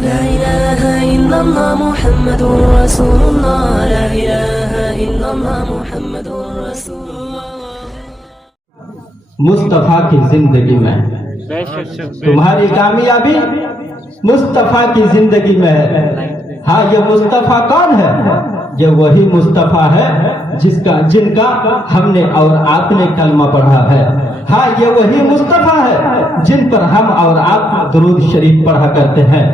لا إله إلا الله محمد رسول الله لا إله إلا الله محمد رسول الله مصطفیٰ کی زندگی میں تمہاری کامیابی مصطفیٰ کی زندگی میں ہے. ہاں یہ مصطفیٰ کون ہے؟ یہ وہی مصطفیٰ ہے جن کا ہم نے اور آپ نے کلمہ پڑھا ہے. ہاں یہ وہی مصطفیٰ ہے جن پر ہم اور آپ درود شریف پڑھا کرتے ہیں.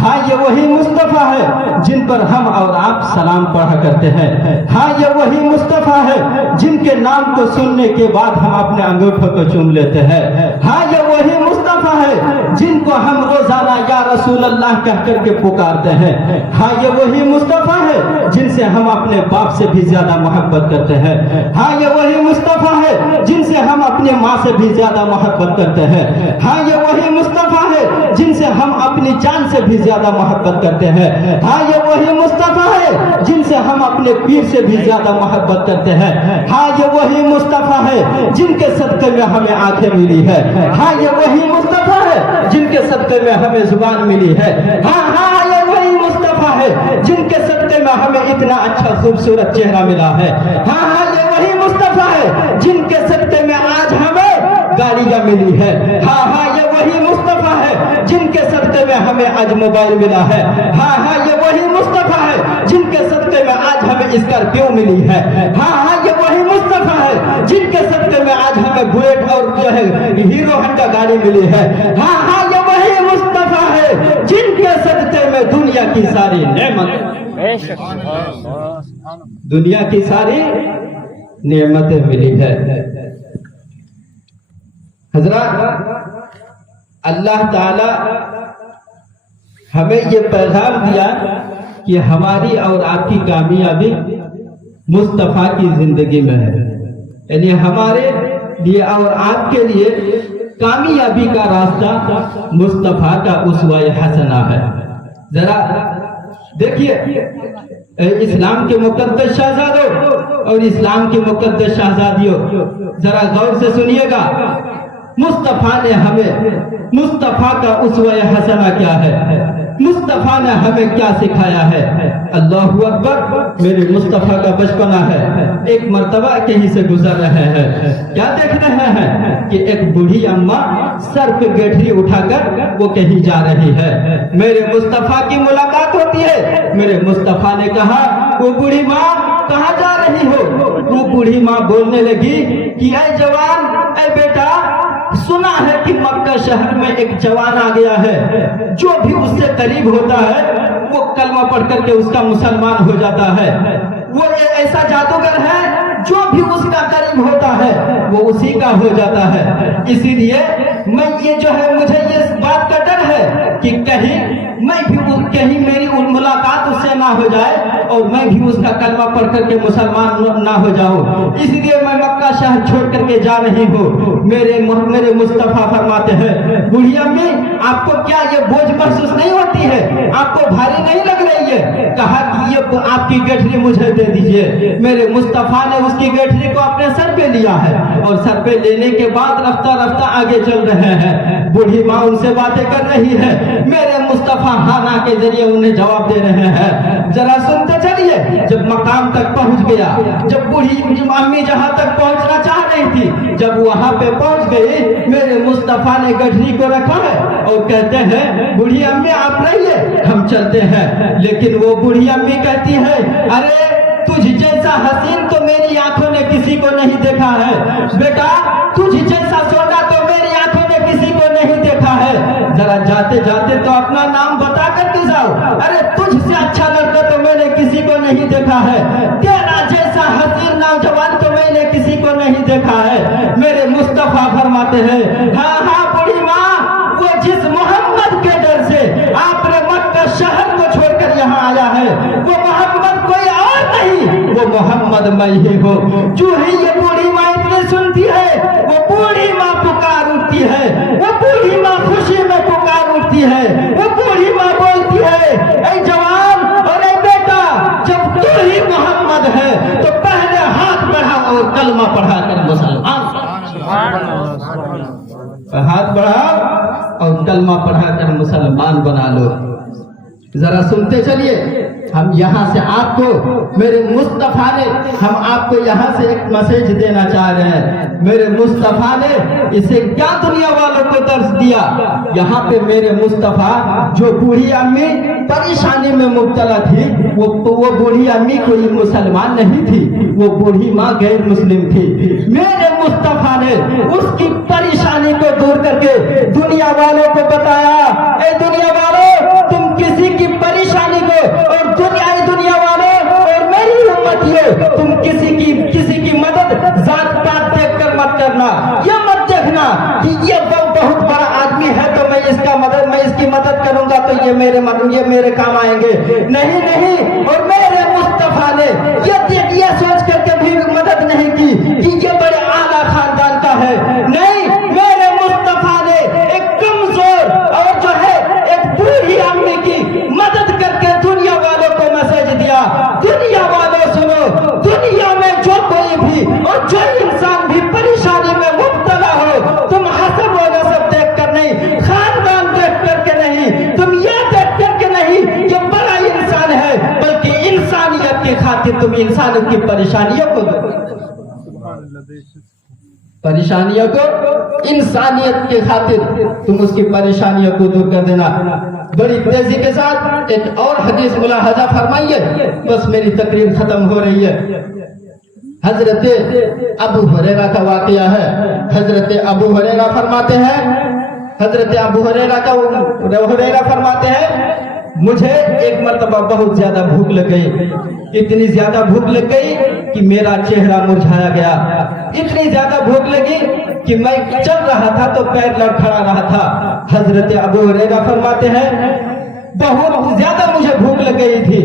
ہاں یہ وہی مصطفیٰ ہے جن پر ہم اور آپ سلام پڑھا کرتے ہیں. ہاں یہ وہی مصطفیٰ ہے جن کے نام کو سننے کے بعد ہم اپنے انگوٹھوں کو چوم لیتے ہیں. ہاں یہ وہی مصطفیٰ ہے جن کو ہم روزانہ یا رسول اللہ کہہ کر کے پکارتے ہیں. ہاں یہ وہی مصطفیٰ ہے جن سے ہم اپنے باپ سے بھی زیادہ محبت کرتے ہیں. ہاں یہ وہی مصطفیٰ ہے جن سے ہم اپنے ماں سے بھی زیادہ محبت کرتے ہیں. ہاں یہ وہی مصطفیٰ ہے جن سے ہم اپنی جان سے بھی زیادہ محبت کرتے ہیں. ہاں یہ وہی مصطفیٰ ہے جن سے ہم اپنے پیر سے بھی زیادہ محبت کرتے ہیں. ہاں یہ وہی مصطفیٰ ہے جن کے صدقے میں ہمیں آنکھیں ملی ہے. ہاں یہ وہی مصطفیٰ ہے جن کے صدقے میں ہمیں زبان ملی ہے. ہاں یہ وہی مصطفیٰ ہے جن کے صدقے میں ہمیں اتنا اچھا خوبصورت چہرہ ملا ہے. ہاں یہ وہی مصطفیٰ ہے جن کے صدقے میں آج ہمیں گاڑیاں ملی ہے. ہاں یہ وہی مصطفیٰ ہے جن کے صدقے میں ہمیں آج موبائل ملا ہے. ہاں یہ وہی مصطفیٰ ہے جن کے صدقے میں آج ہمیں اسکارپیو ملی ہے. ہاں یہ وہی مصطفیٰ ہے جن کے صدقے میں آج ہمیں بلیٹ اور جو ہے ہیرو ہنڈا گاڑی ملی ہے. ہاں یہ وہی مصطفیٰ ہے جن کے صدقے میں دنیا کی ساری نعمتیں ملی ہے. حضرات اللہ تعالی ہمیں یہ پیغام دیا کہ ہماری اور آپ کی کامیابی مصطفیٰ کی زندگی میں ہے. یعنی ہمارے لیے اور آپ کے لیے کامیابی کا راستہ مصطفیٰ کا اسوہ حسنہ ہے. ذرا دیکھیے اسلام کے مقدس شہزادوں اور اسلام کی مقدس شہزادیوں، ذرا غور سے سنیے گا. مصطفیٰ نے ہمیں مصطفیٰ کا اسوہ حسنہ کیا ہے؟ مصطفیٰ نے ہمیں کیا سکھایا ہے؟ اللہ اکبر. میرے مصطفیٰ کا بچپنا ہے. ایک مرتبہ کہیں سے گزر رہے ہیں، کیا دیکھ رہے ہیں کہ ایک بوڑھی اماں سر پہ گٹھری اٹھا کر وہ کہیں جا رہی ہے. میرے مصطفیٰ کی ملاقات ہوتی ہے. میرے مصطفیٰ نے کہا وہ بوڑھی ماں کہاں جا رہی ہو؟ وہ بوڑھی ماں بولنے لگی کہ اے جوان، اے بیٹا، سنا ہے کہ مکہ شہر میں ایک جوان آ گیا ہے، جو بھی اس سے قریب ہوتا ہے وہ کلمہ پڑھ کر کے اس کا مسلمان ہو جاتا ہے. وہ ایسا جادوگر ہے جو بھی اس کا قریب ہوتا ہے وہ اسی کا ہو جاتا ہے. اسی لیے میں یہ جو ہے مجھے یہ بات کا ڈر ہے کہ کہیں میری ملاقات اس سے نہ ہو جائے اور میں بھی اس کا کلمہ پڑھ کر کے مسلمان نہ ہو جاؤں. اس لیے میں مکہ شہر چھوڑ کر کے جا رہی ہوں. میرے مصطفیٰ فرماتے ہیں بوڑھی امی، آپ کو کیا یہ بوجھ محسوس نہیں ہوتی ہے؟ آپ کو بھاری نہیں لگ رہی ہے؟ کہا کہ یہ آپ کی گٹھری مجھے دے دیجئے. میرے مصطفیٰ نے اس کی گٹھری کو اپنے سر پہ لیا ہے اور سر پہ لینے کے بعد رفتہ رفتہ آگے چل رہے ہیں. بوڑھی ماں ان سے باتیں کر رہی ہے. میرے مصطفیٰ خانہ کے ذریعے انہیں جواب دے رہے ہیں. ذرا سنتے چلیے. جب مقام تک پہنچ گیا، جب بوڑھی امی جہاں تک پہنچنا چاہ رہی تھی، جب وہاں پہ پہنچ گئی، میرے مصطفیٰ نے گٹھری کو رکھا ہے اور کہتے ہیں بوڑھی امی آپ رہیے، ہم چلتے ہیں. لیکن وہ بوڑھی امی کہتی ہے ارے تجھ جیسا حسین تو میری آنکھوں نے کسی کو نہیں دیکھا ہے. بیٹا تجھ جیسا سونا تو میری آنکھوں نے کسی کو نہیں دیکھا ہے. ذرا جاتے جاتے تو اپنا نام بتا کر کے جاؤ. ارے تجھ سے اچھا لڑکا تو میں نے کسی کو نہیں دیکھا ہے. تیرا جیسا حسین نوجوان تو میں نے کسی کو نہیں دیکھا ہے. میرے مصطفیٰ فرماتے ہیں ہاں بوڑھی ماں، وہ جس محمد کے ڈر سے آپ نے مکہ شہر کو چھوڑ کر یہاں آیا ہے، وہ محمد کوئی اور نہیں، وہ محمد میں ہی ہوں. جو ہی یہ بوڑھی ماں اتنی سنتی ہے، وہ بوڑھی ماں پکار اٹھتی ہے. وہ بوڑھی ماں خوشی میں پکار اٹھتی ہے. وہ بوڑھی ماں بولتی ہے اے جوان اور اے بیٹا، جب تو ہی محمد ہے تو پہلے ہاتھ بڑھا اور کلمہ پڑھا کر مسلمان. ہاتھ بڑھا اور کلمہ پڑھا کر مسلمان بنا لو. जरा सुनते चलिए। हम यहाँ से आपको मेरे मुस्तफा ने, हम आपको यहाँ से एक मैसेज देना चाह रहे हैं। मेरे मुस्तफा ने इसे क्या दुनिया वालों को दर्ज दिया। यहाँ पे मेरे मुस्तफा, जो बूढ़ी अम्मी परेशानी में मुब्तला थी, वो बूढ़ी अम्मी कोई मुसलमान नहीं थी, वो बूढ़ी माँ गैर मुस्लिम थी। मेरे मुस्तफा ने उसकी परेशानी को दूर करके दुनिया वालों को बताया, ए दुनिया वालों, तुम किसी की परेशानी को, और दुनिया वालों और मेरी उम्मतियों, तुम किसी की मदद जात पात देख कर मत करना। ये मत देखना कि ये बहुत बड़ा आदमी है तो मैं इसकी मदद करूंगा तो ये मेरे काम आएंगे। नहीं। और मेरे मुस्तफा ने ये सोच करके भी मदद नहीं की कि ये बड़े आला खानदान का है। नहीं, मेरे मुस्तफा ने एक कमजोर और जो है एक बूढ़ी अम्मी की मदद करके दुनिया वालों को मैसेज दिया। दुनिया वालों सुनो, दुनिया में जो कोई भी और जो इंसान भी परेशानी में मुब्तला हो, तुम हसब और नसब देख कर नहीं, खानदान देख करके नहीं, तुम ये देख करके नहीं ये बड़ा इंसान है, बल्कि इंसानियत की खातिर तुम इंसानों की परेशानियों को इंसानियत के खातिर तुम उसकी परेशानियों को दूर कर देना। बड़ी तेजी के साथ एक और हदीस मुलाहजा फरमाइए, बस मेरी तकरीर खत्म हो रही है। हजरत अबू हुरैरा का वाकया है। हजरत अबू हुरैरा फरमाते हैं, मुझे एक मर्तबा बहुत ज्यादा भूख लग गई, इतनी ज्यादा भूख लग गई कि मेरा चेहरा मुरझाया गया। इतनी ज्यादा भूख लगी कि मैं चल रहा था तो पैर लड़खड़ा रहा था। हजरत अबू हुरैरा फरमाते हैं, बहुत ज्यादा मुझे भूख लग गई थी,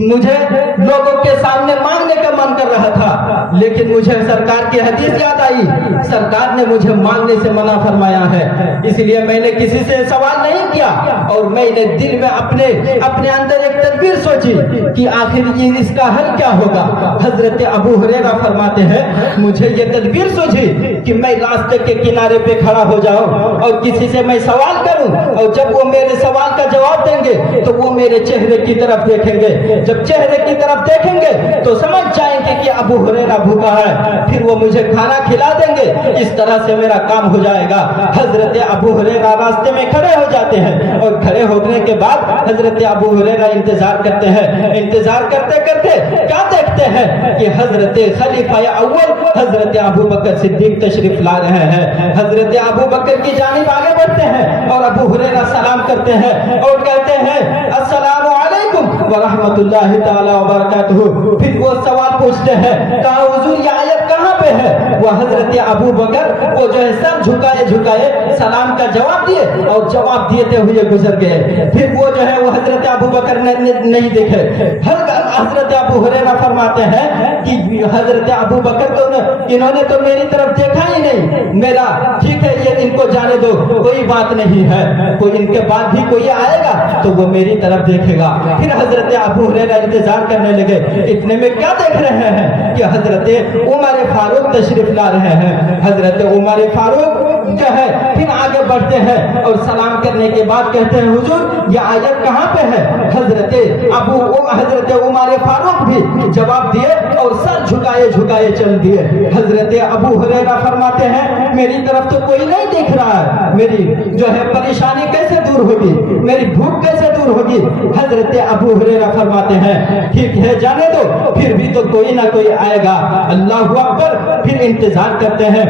मुझे लोगों के सामने मांगने का मन कर रहा था, लेकिन मुझे सरकार की हदीस याद आई। सरकार ने मुझे मांगने से मना फरमाया है, इसलिए मैंने किसी से सवाल नहीं किया और मैंने दिल में अपने अंदर एक तदबीर सोची कि आखिर ये इसका हल क्या होगा। हजरत अबू हुरैरा फरमाते हैं, मुझे ये तदबीर सोची कि मैं रास्ते के किनारे पे खड़ा हो जाऊं और किसी से मैं सवाल करूं, और जब वो मेरे सवाल का जवाब देंगे तो वो मेरे चेहरे की तरफ देखेंगे। जब चेहरे की तरफ देखेंगे तो समझ जाएंगे कि अबू हुरैरा भूखा है, फिर वो मुझे खाना खिला देंगे। इस तरह से मेरा काम हो जाएगा। हजरत अबू हुरैरा रास्ते में खड़े हो जाते हैं और खड़े होने के बाद हजरत अबू हुरैरा इंतजार करते हैं। इंतजार करते करते क्या देखते हैं कि हजरत खलीफा अव्वल हजरत अबू बकर सिद्दीक तशरीफ ला रहे हैं। हजरत अबू बकर की जानिब आगे बढ़ते हैं और अबू हुरैरा सलाम करते हैं और कहते हैं, अस्सलामु अलैकुम व रहमतुल्लाहि ताला व बरकातुहू। फिर वो सवाल पूछते हैं, कहा हुजूर ये आयत कहाँ पे है। वो हजरत अबू बकर वो जो है सर झुकाए सलाम का जवाब दिए और जवाब देते हुए गुजर गए। फिर वो जो है वो हजरत अबू बकर नहीं देखे। हजरत अबू हुरैरा फरमाते हैं कि हजरत अबू बकर तो इन्होंने तो मेरी तरफ देखा ही नहीं। मेरा ठीक है, ये इनको जाने दो, कोई बात नहीं है, कोई इनके बाद भी कोई आएगा तो वो मेरी तरफ देखेगा। फिर हजरत अबू हुरैरा इंतजार करने लगे। इतने में क्या देख रहे हैं कि हजरत उमर फारूक तशरीफ ला रहे हैं। हजरत उमर फारूक जो है फिर आगे बढ़ते हैं और सलाम करने के बाद कहते हैं, हुजूर ये आयत कहाँ पे है। हजरत उमर फारूक भी जवाब दिए और सर झुकाए चल दिए। हजरत अबू हुरैरा फरमाते हैं, मेरी तरफ तो कोई नहीं देख रहा है, मेरी जो है परेशानी कैसे दूर होगी, मेरी भूख कैसे दूर होगी। हजरत अबू हुरैरा फरमाते हैं, ठीक है जाने दो, फिर भी तो कोई ना कोई आएगा। अल्लाहु अकबर। फिर इंतजार करते हैं।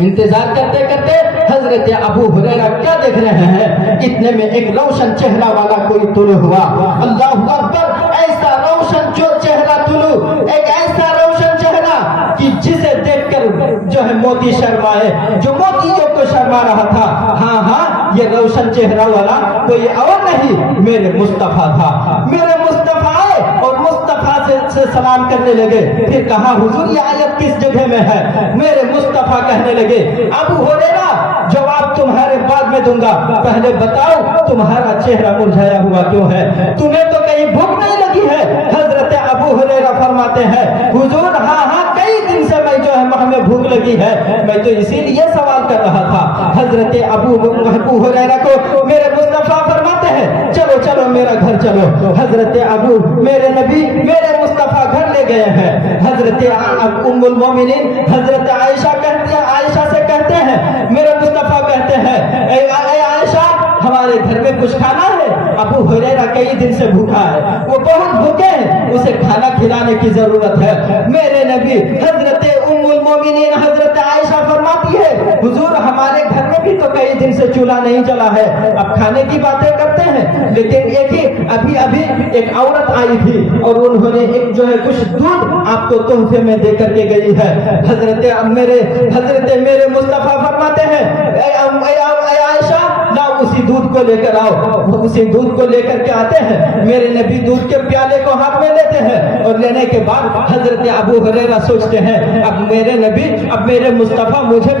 इंतजार करते करते हजरत अबू हुरैरा क्या देख रहे हैं, इतने में एक रोशन चेहरा वाला कोई तुलू हुआ। अल्लाहु अकबर। ऐसा रोशन जो चेहरा तुलू, एक ऐसा रोशन चेहरा कि जिसे देखकर जो है मोती शर्माए, जो मोतियों को शर्मा रहा था। हाँ, ये रोशन चेहरा वाला कोई और नहीं, मेरे मुस्तफा था। मेरे मुस्तफा आए और मुस्तफा से सलाम करने लगे। फिर कहा, हुजूर ये आयत किस जगह में है। मेरे मुस्तफा कहने लगे, अबू हुरैरा जवाब तुम्हारे बाद में दूंगा, पहले बताओ तुम्हारा चेहरा मुरझाया हुआ क्यों है, तुम्हें तो कहीं भूख नहीं लगी है। हजरत अबू हुरैरा फरमाते हैं, हुजूर हाँ कई दिन से मैं जो है हमें भूख लगी है, मैं तो इसीलिए सवाल कर रहा था। हजरत अबू हुरैरा को मेरे मुस्तफा फरमाते हैं, चलो मेरा घर चलो। हजरत अबू मेरे नबी मेरे मुस्तफ़ा घर ले गए हैं। हजरत उम्मुल मोमिनीन हजरत आयशा से कहते हैं, मेरे मुस्तफ़ा कहते हैं, ऐ आयशा हमारे घर में कुछ खाना है? अबू हुरैरा कई दिन से भूखा है, वो बहुत भूखे हैं, उसे खाना खिलाने की जरूरत है। मेरे नबी हजरत उम्मुल मोमिनीन हजरत आयशा फरमाती है, हुजूर हमारे घर में भी तो कई दिन से चूल्हा नहीं जला है, अब खाने की बातें करते हैं। लेकिन अभी एक औरत आई थी और उन्होंने एक जो है कुछ दूध आपको तोहफे में दे करके गई है। हजरत मेरे मुस्तफ़ा फरमाते हैं, आयशा लाओ उसी दूध को लेकर आओ। वो उसी दूध को लेकर के आते हैं। मेरे नबी दूध के प्याले को हाथ में लेते हैं और लेने के बाद हजरत अबू हुरैरा सोचते हैं, अब मेरे नबी अब मेरे मुस्तफ़ा मुझे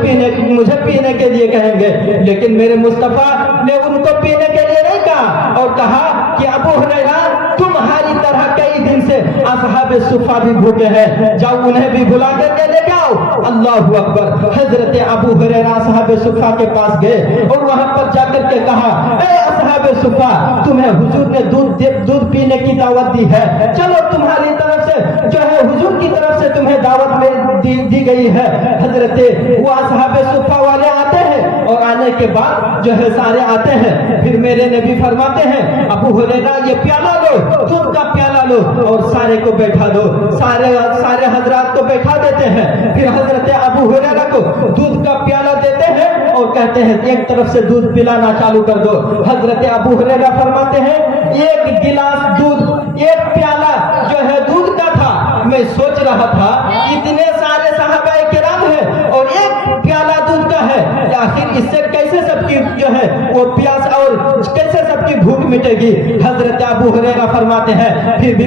पीने के लिए कहेंगे। लेकिन मेरे मुस्तफ़ा ने उनको पीने के लिए नहीं कहा और कहा कि अबू हुरैरा तुम्हारी तरह कई दिन से असहाबे सुफ़ा भी भूखे हैं, जाओ उन्हें भी बुला करके लेके आओ। अल्लाहु अकबर। हजरत अबू हुरैरा असहाबे सुफ़ा के पास गए और वहां पर जाकर के कहा, ए असहाबे सुफ़ा, तुम्हें हुजूर ने दूध पीने की दावत दी है, चलो तुम्हारी तरफ से जो है हुजूर की तरफ से तुम्हें दावत में दी गई है। हजरत वो असहाबे सुफ़ा वाले आते हैं और आने के बाद जो है सारे आते हैं। फिर मेरे नबी फरमाते हैं, अबू हुरैरा ये प्याला लो, दूध का प्याला लो और सारे को बैठा दो। सारे हजरात को बैठा देते हैं। फिर हजरत अबू हुरैरा को दूध का प्याला देते हैं और कहते हैं एक तरफ से दूध पिलाना चालू कर दो। हजरत अबू हुरैरा फरमाते हैं, एक गिलास दूध, एक प्याला जो है दूध का था। मैं सोच रहा था इतने सारे सहाबाए किराम है और एक प्याला दूध का है, आखिर इससे कैसे सबकी जो है वो प्यास और कैसे सबकी भूख मिटेगी। हजरत अबू हुरैरा फरमाते हैं, फिर भी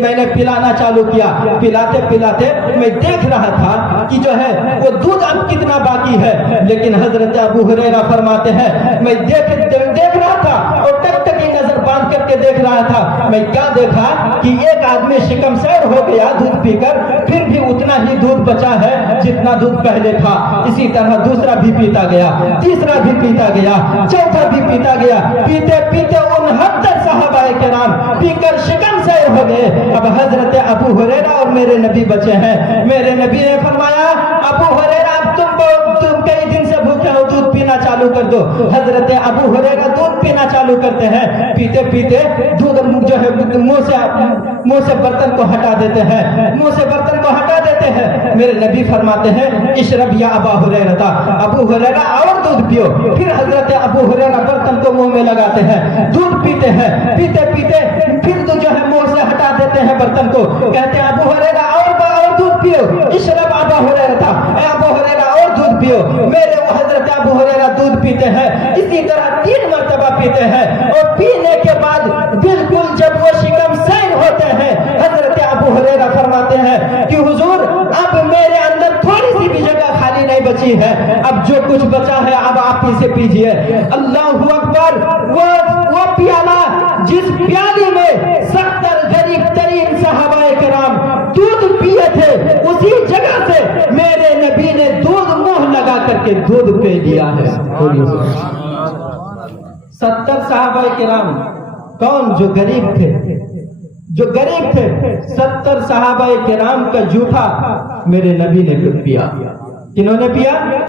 मैंने पिलाना चालू किया। पिलाते पिलाते मैं देख रहा था कि जो है वो दूध अब कितना बाकी है। लेकिन हजरत अबू हुरैरा फरमाते हैं, मैं देख रहा था और टकटकी नजर बांध करके देख रहा था। मैं क्या देखा कि एक आदमी शिकमसैर हो गया दूध पीकर, फिर भी उतना ही दूध बचा है जितना दूध पहले था। इसी तरह दूसरा भी पीता गया, तीसरा भी पीता गया, चौथा भी पीता गया। पीते पीते 69 सहाबाए किराम पीकर शिकमसैर हो गए। अब हजरत अबू हुरैरा और मेरे नबी बचे हैं। मेरे नबी ने फरमाया, अबू हुरैरा तुम कई दिन से भूखे हो, दूध पीना चालू कर दो। हजरत अबू हुरैरा दूध पीना चालू करते हैं। पीते पीते दूध जो है मुंह से बर्तन को हटा देते हैं, मुंह से बर्तन को हटा देते हैं। मेरे नबी फरमाते हैं, इशरब या अबा हुरैरा, अबू हुरैरा और दूध पियो। फिर हजरत अबू हुरैरा बर्तन को मुंह में लगाते हैं, दूध पीते हैं। पीते पीते फिर तो जो है मुंह से हटा देते हैं बर्तन को, कहते हैं अबू हुरैरा और दूध पियो। इशरब अबा हुरैरा, अबू हुरैरा और दूध पियो। मेरे वो हजरत अबू हुरैरा दूध पीते हैं। इसी तरह 3 मरतबा पीते हैं और पीने के बाद बिल्कुल जब वो शिकमसैर होते हैं, हजरत अबू हुरैरा फरमाते हैं कि हुजूर अब मेरे अंदर थोड़ी सी भी जगह खाली नहीं बची है, अब जो कुछ बचा है अब आप इसे पीजिए। अल्लाहु अकबर। वो प्याला जिस प्याली में 70 गरीब तरीन सहाबाए किराम दूध पिए थे, उसी जगह से मेरे नबी ने दूध मुंह लगा करके दूध पी लिया है। 70 सहाबाए किराम कौन? जो गरीब थे, जो गरीब थे। 70 सहाबाए किराम का जूठा मेरे नबी ने पिया। किन्होंने पिया?